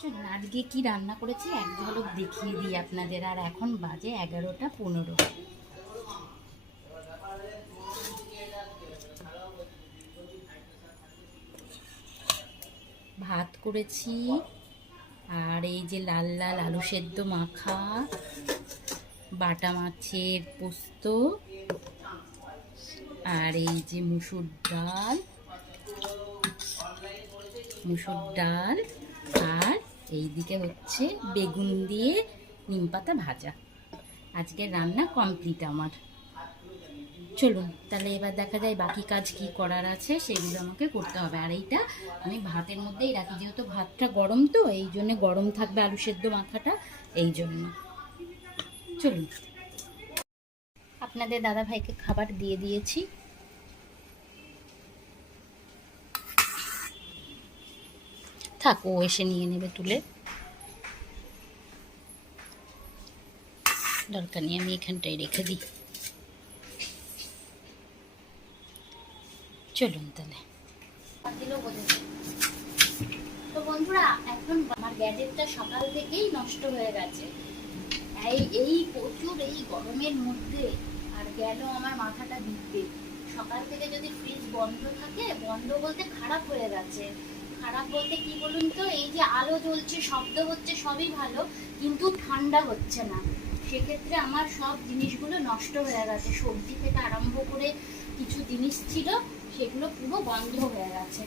চলুন আজকে কি রান্না করেছি? এক ঝলক দেখিয়ে দিই আপনাদের। আর এখন বাজে এগারোটা পনেরো। ভাত করেছি, আর এই যে লাল লাল আলু সেদ্ধ মাখা, বাটা মাছের পোস্ত, আর এই যে মুসুর ডাল মুসুর ডাল আর এইদিকে হচ্ছে বেগুন দিয়ে নিম পাতা ভাজা। আজকের রান্না কমপ্লিট আমার। চলুন, তাহলে এবার দেখা যায় বাকি কাজ কি করার আছে, সেগুলো আমাকে করতে হবে। আর এইটা আমি ভাতের মধ্যেই রাখি, যেহেতু ভাতটা গরম তো, এই জন্য গরম থাকবে আলু সেদ্ধ মাথাটা, এই জন্য। চলুন। আপনাদের দাদা ভাইকে খাবার দিয়ে দিয়েছি। থাক, ও এসে নিয়ে নেবে তুলে। দরকার নেই, আমি এখানটাই রেখে দিই। চলুন তাহলে। তো বন্ধুরা, এখন আমার গ্যাজেটটা সকাল থেকেই নষ্ট হয়ে গেছে। এই এই প্রচুর এই গরমের মধ্যে আর গেল আমার মাথাটা দিতে সকাল থেকে যদি ফ্রিজ বন্ধ থাকে, বন্ধ বলতে খারাপ হয়ে গেছে। খারাপ বলতে কি বলুন তো? এই যে আলো জ্বলছে, শব্দ হচ্ছে, সবই ভালো, কিন্তু ঠান্ডা হচ্ছে না। সেক্ষেত্রে আমার সব জিনিসগুলো নষ্ট হয়ে গেছে। সবজি থেকে আরম্ভ করে কিছু জিনিস ছিল, সেগুলো পুরো বন্ধ হয়ে গেছে।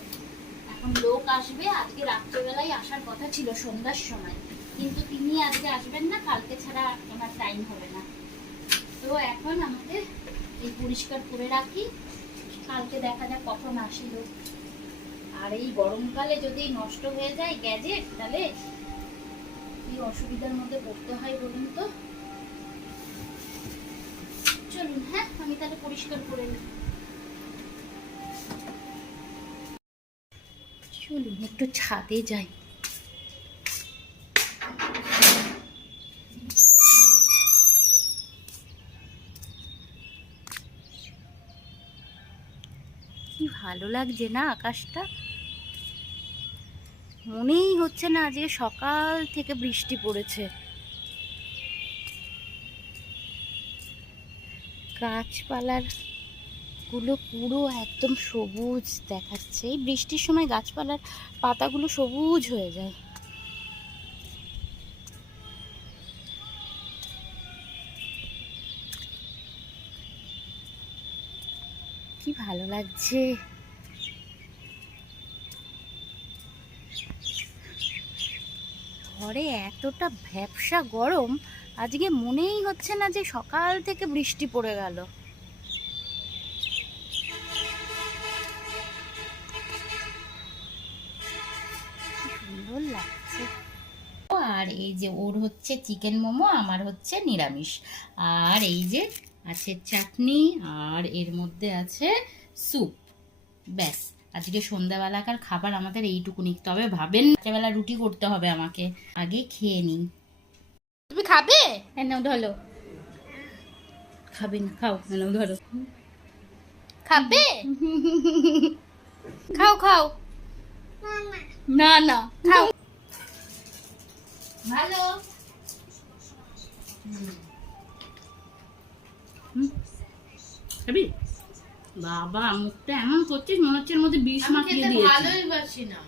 এখন লোক আসবে, আজকে রাত্রেবেলায় আসার কথা ছিল সন্ধ্যার সময়। কিন্তু তিনি আজকে আসবেন না, কালকে ছাড়া আমার টাইম হবে না। তো এখন আমাদের এই পরিষ্কার করে রাখি। কালকে দেখা যাক কখন আসি লোক আর এই গরমকালে যদি নষ্ট হয়ে যায় গ্যাজেট তাহলে কি অসুবিধার মধ্যে পড়তে হয় বলুন তো? চলুন হ্যাঁ আমি তাহলে পরিষ্কার করে নিই। চলুন, একটু ছাদে যাই। কি ভালো লাগছে না আকাশটা? মনেই হচ্ছে না যে সকাল থেকে বৃষ্টি পড়েছে। গাছপালারগুলো পুরো একদম সবুজ দেখাচ্ছে। এই বৃষ্টির সময় গাছপালার পাতাগুলো সবুজ হয়ে যায়। কি ভালো লাগছে? ঘরে এতটা ভ্যাবসা গরম, আজকে মনেই হচ্ছে না যে সকাল থেকে বৃষ্টি পড়ে গেল। আর এই যে ওর হচ্ছে চিকেন মোমো, আমার হচ্ছে নিরামিষ। আর এই যে আছে চাটনি আর এর মধ্যে আছে স্যুপ। ব্যাস আজকে সন্ধ্যাবেলাকার খাবার আমাদের এইটুকুনি। তবে ভাবেন রাত্রেবেলা রুটি করতে হবে আমাকে। আগে খেয়ে নিই। তুমি খাবে? হ্যাঁ নাও ধরো। খাবে না খাও হ্যাঁ নাও ধরো। খাবে? খাও খাও। না না। খাও। ভালো। খাবি বাবা মুখটা এমন করছিস মনে হচ্ছে এর মধ্যে বিষ মাখিয়ে দিয়েছি। ভালোই বাসি না।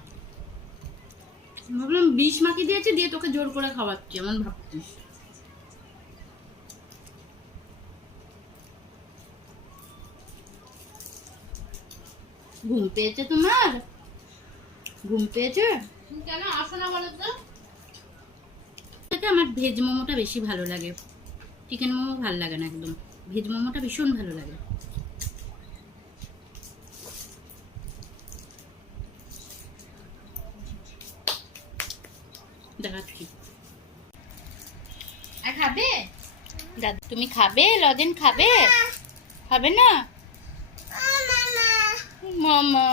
ভাবলাম বিষ মাখিয়ে দিয়েছে দিয়ে তোকে জোর করে খাওয়াচ্ছি এমন ভাবছিস। ঘুম পেয়েছে তোমার? ঘুম পেয়েছে? কেন? আসো না বলো তো। আমার ভেজ মোমোটা বেশি ভালো লাগে। চিকেন মোমো ভালো লাগে না একদম। ভেজ মোমোটা ভীষণ ভালো লাগে। দেখাচ্ছি। আর খাবে? দাদা তুমি খাবে? লজেন খাবে? খাবে না? মামা।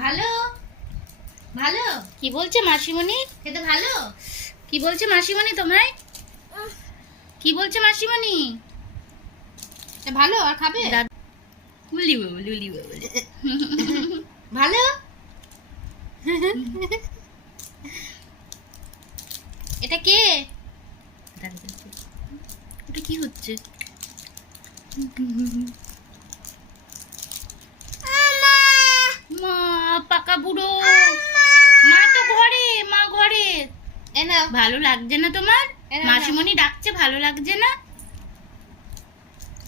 ভালো? ভালো? কি বলছে মাসিমণি? খেতে ভালো। কি বলছে মাসিমণি তোমায়? কি বলছে মাসিমণি? ভালো? আর খাবে? লুলি লুলি ভালো? এটা কে? ওটা কি হচ্ছে? মা পাকা বুড়ো। মা তো ঘরে মা ঘরে। এ ভালো লাগছে না তোমার। মাসিমণি ডাকছে ভালো লাগছে না?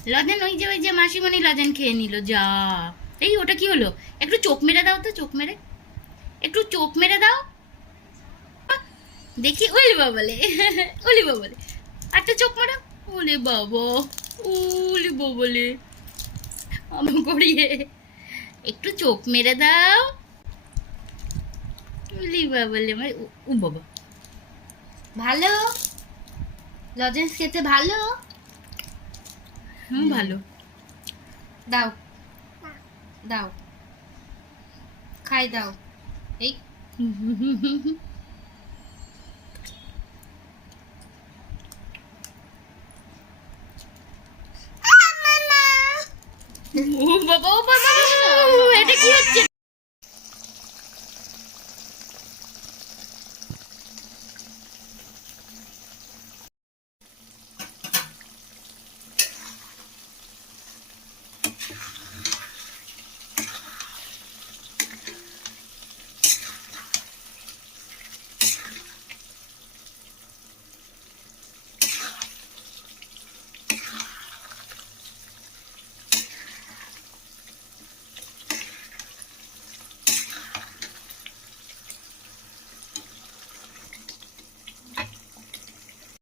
লজেন ওই যে ওই যে মাসিমণি লজেন খেয়ে নিল যা। এই ওটা কি হলো? একটু চোখ মেরে দাও তো চোখ মেরে। একটু চোখ মেরে দাও। দেখি ওলি বাবালে ওলি বাবালে। একটা চোখ মারো। ওলে বাবা ওলি বাবালে। আমার গড়িয়ে একটু চোখ মেরে দাও। ওলি বাবালে আমার উ- উ বাবা। ভালো? লজেন্স খেতে ভালো? হুম ভালো। দাও। দাও। খাই দাও। এই। ও বাবা ও বাবা।